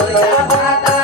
Obrigado,